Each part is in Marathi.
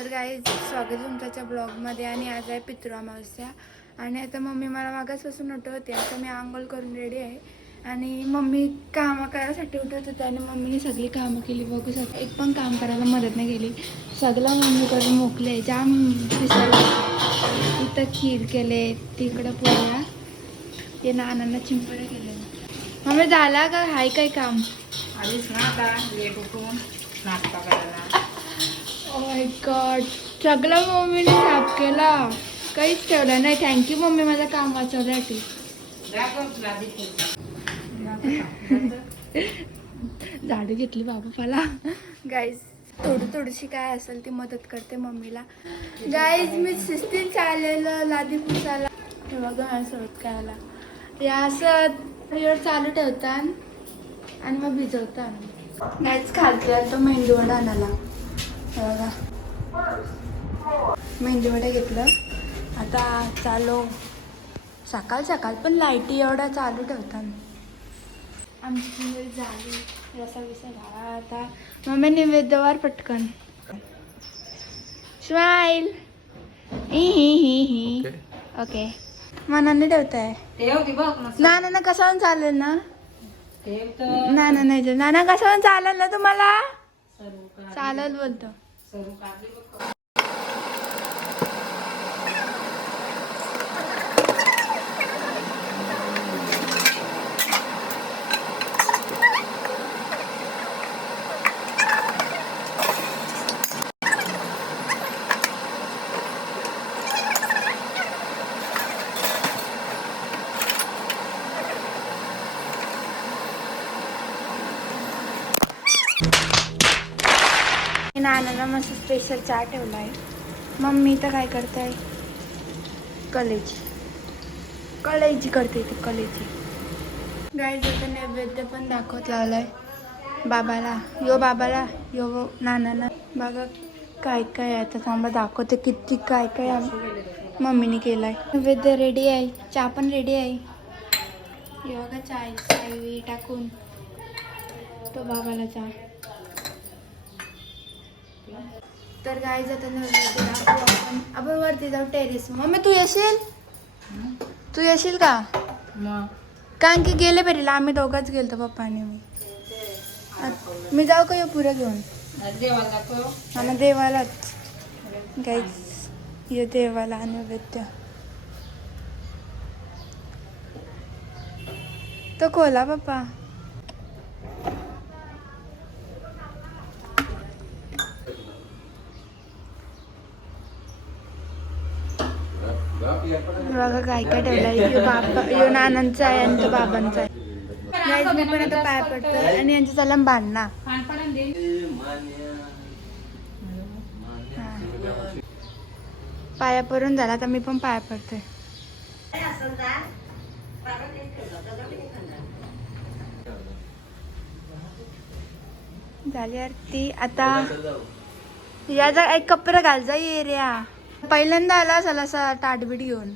तर गाईज स्वागत आहे तुमच्या ब्लॉगमध्ये. आणि आज आहे पितृ अमावस्या. आणि आता मम्मी मला मागासपासून उठवते. आता मी आंघोळ करून रेडी आहे आणि मम्मी कामं करायसाठी उठवत होते आणि मम्मीने सगळी कामं केली. बघू शकता, एक पण काम करायला मदत नाही केली. सगळं मम्मी करून मोकले. जाम दिसायला इथं खीर केले, तिकडं पोळ्या, ते नानांना चिंपड्या केल्या. मम्मी झाला का? हाय काय काम? आलीच ना आता लेट उठून नाश्ता करायला. ओ माय गॉड, सगळं मम्मीने साफ केला, काहीच ठेवलं नाही. थँक्यू मम्मी माझं काम वाचवण्यासाठी. झाडू घेतली बाबाला. गाईज थोडीशी काय असेल ती मदत करते मम्मीला. गाईज मी शिस्तीन चाललेलं लादी पुसायला. हे बघा असं होत करायला. या असं चालू ठेवतात आणि मग भिजवतात. गाईज खालते तो मेंदू वडा आणायला. बघा मेंदू वडा घेतलं. आता चालू सकाळ पण लाईटी एवढा चालू ठेवतात. आमची झाली रसा विसा झाला. आता मम्मी निवेद्यवार पटकन स्माईल. ही ओके मनाने ठेवताय. नाना कशावर चालेल ना? नाना नाही, नाना कशावर चालेल ना तुम्हाला? चालेल बोलतो. नानाला मस्त स्पेशल चहा ठेवला आहे. मम्मी तर काय करताय? कलेजी करते ती कलेजी. गाईज आता नैवेद्य पण दाखवत लावलाय बाबाला. बाबाला यो नानाला. बघा काय काय आता थांबा दाखवते किती काय काय मम्मीने केलाय. नैवेद्य रेडी आहे, चहा पण रेडी आहे. हे बघा चाय टाकून तो बाबाला चहा. तर गाईज आता नैवेद्य आपण वरती जाऊ टेरेस. मम्मी तू येशील का? कारण की गेले पेरीला आम्ही दोघंच गेलतो पप्पा आणि मी जाऊ का? पुरं घेऊन हा मग देवालाच. गाईज ये देवाला नैवेद्य. तो खोला पप्पा. बघा काय काय ठेवलंय. यो नानांचा आहे आणि तो बाबांचा आहे. गाईज मी पण आता पाय पडतो आणि यांचं चालला बांधणा. पाया पडून झाला तर मी पण पाया पडतोय. झाली आरती. आता याचा एक कपडा घाल जा एरिया. पहिल्यांदा आला असेल असा ताटबीट घेऊन.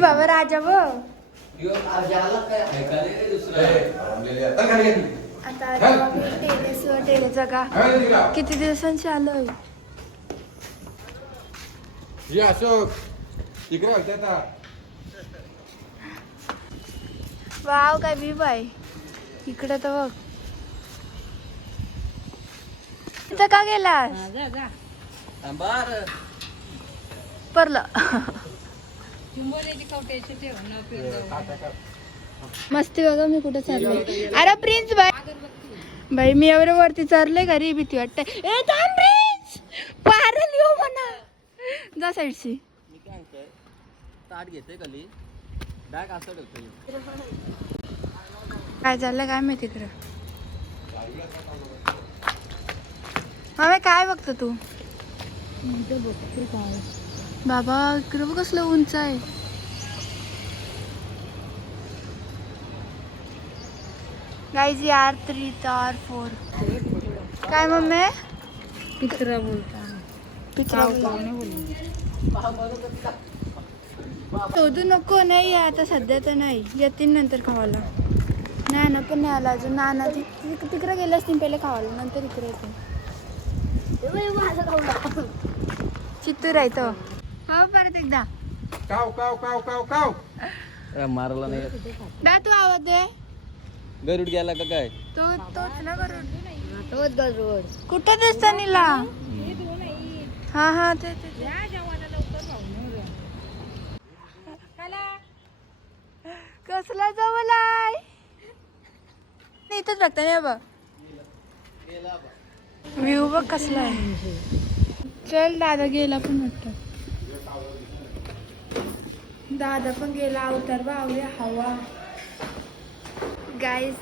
बाबा राजा बघ आता टेरेस का किती दिवसांची आलोय. वाव काय बी बाय इकडे तर बघ. इथं का गेलास? परलं मस्ती बघा मी कुठे चालले. अरे प्रिन्स बाई मी एवढं वरती चढले घरी भीती वाटते. ए थांब प्रिन्स, पारल येऊ म्हणा. जा साईडशी. काय झालं काय माहिती तिकडं. मग काय बघतो तू? बाबा इकडं बघ कसलं उंच आहे. गाईज यार 3 or 4 काय मम्मी? पित्रा बोलता. पित्रा शोधू नको, नाही आता सध्या तर नाही, येतील नंतर खावायला. नाना पण नाही आला अजून. नाना तिकडे गेलाच नाही, पहिले खावायला नंतर इकडे येते. चित्तूर आहे तो. हा परत एकदा काव काव काव काव काव मारला नाही. दा तू आवाज दे. गरुड गेला का काय? तोच ना गरुड. कुठं दिसतं नीला? हा ते कसला जवलाय इथंच बघता नाही बघ. व्ह्यू बघ कसला आहे. चल दादा गेला पण वाटतं. दादा पण गेला. अवतार बावले हवा. गाईज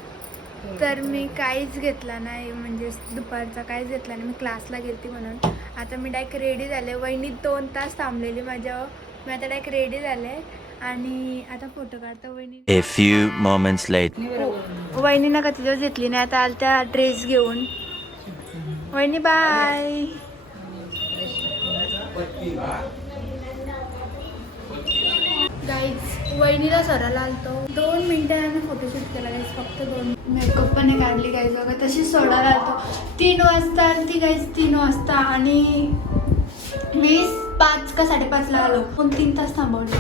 तर मी काहीच घेतला नाही, म्हणजे दुपारचा काहीच घेतला नाही. मी क्लासला गेलती म्हणून. आता मी डायरेक्ट रेडी झाले. वहिनी 2 तास थांबलेली माझ्यावर. मी आता डायरेक्ट रेडी झाले आणि आता फोटो काढतो. वहिनी A few moments later. वहिनीनं का तिथं घेतली नाही, आता आल्या त्या ड्रेस घेऊन. वहिनी बाय. गाईज वहिनीला सरायला आलतो. 2 मिनिटांनी फोटोशूट केला गाईज, फक्त 2. मेकअप पण नाही काढली गाईज बघा. तशीच सोडायला आलतो. 3 वाजता आलती गाईज, 3 वाजता. आणि मी 5 का 5:30ला आलो. पण 3 तास थांबवले.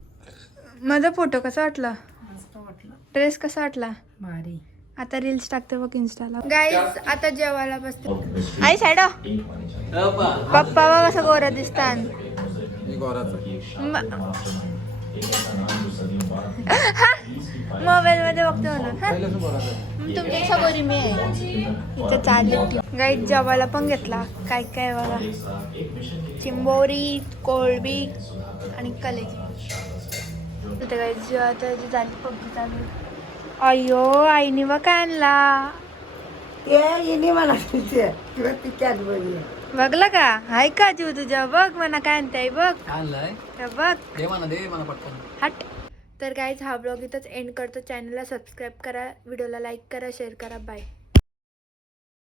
माझा फोटो कसा वाटला? मस्त वाटलं. ड्रेस कसा वाटला? भारी. आता रील्स टाकते बघ इंस्टाला. गाईज आता जेवायला बसते. आई साईड पप्पा बघ कसं गोरा दिसतात. मोबाईल मध्ये बघते म्हणून. तुमच्या गोरी मी आहे. इथं चालली गाईज. जेवायला पण घेतला. काय काय बघा. चिंबोरी, कोळंबी आणि कलेजी. तिथे गाईज आता झाली पब्जी चालू. अयो आईने बघ काय आणला. बघला का? हाय का जीव तुझ्या? बघ म्हणा काय आणताय. बघ बघ हट. तर गाईज हा ब्लॉग इथंच एंड करतो. चॅनलला सबस्क्राईब करा, व्हिडिओला लाईक करा, शेअर करा. बाय.